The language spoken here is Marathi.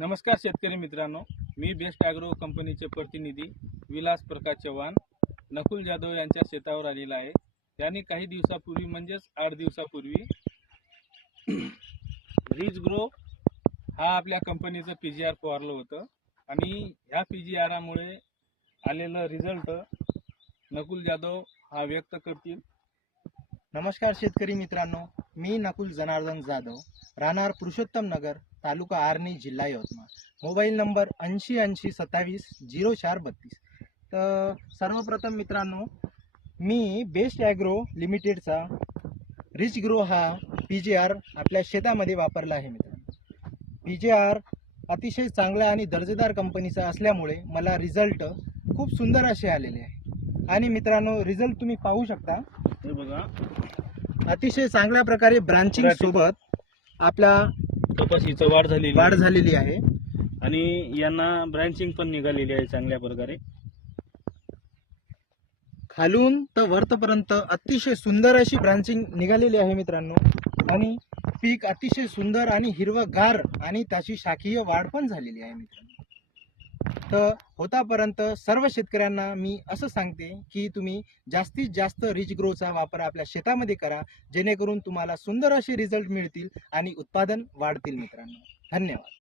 नमस्कार शेतकरी मित्रांनो, मी बेस्ट ॲग्रो कंपनीचे प्रतिनिधी विलास प्रकाश चव्हाण नकुल जाधव यांच्या शेतावर आलेला आहे. त्यांनी काही दिवसापूर्वी म्हणजेच 8 दिवसापूर्वी रिच ग्रो हा आपल्या कंपनीचं PGR फवारलं होतं आणि ह्या PGRमुळे आलेलं रिझल्ट नकुल जाधव हा व्यक्त करतील. नमस्कार शेतकरी मित्रांनो, मी नकुल जनार्दन जाधव, राहणार पुरुषोत्तम नगर, तालुका आर्णी, जिल्हा यवतमाळ. Mobile number 8080270432. तर सर्वप्रथम मित्रांनो, मी बेस्ट ॲग्रो लिमिटेडचा रिच ग्रो हा PGR आपल्या शेतामध्ये वापरला आहे. मित्रांनो, PGR अतिशय चांगला आणि दर्जेदार कंपनीचा असल्यामुळे मला रिझल्ट खूप सुंदर असे आलेले आहे. आणि मित्रांनो, रिझल्ट तुम्ही पाहू शकता. हे बघा, अतिशय चांगल्या प्रकारे ब्रांचिंग सोबत आपल्या कपाशीचं वाढ झालेली आहे आणि यांना ब्रांचिंग पण निघालेली आहे चांगल्या प्रकारे. खालून तर वरपर्यंत अतिशय सुंदर अशी ब्रांचिंग निघालेली आहे मित्रांनो. आणि पीक अतिशय सुंदर आणि हिरवगार आणि त्याची शाखीय वाढ पण झालेली आहे मित्रांनो. तर होतापर्यंत सर्व शेतकऱ्यांना मी असं सांगते की तुम्ही जास्तीत जास्त रिच ग्रोचा वापर आपल्या शेतामध्ये करा, जेणेकरून तुम्हाला सुंदर असे रिझल्ट मिळतील आणि उत्पादन वाढतील मित्रांनो. धन्यवाद.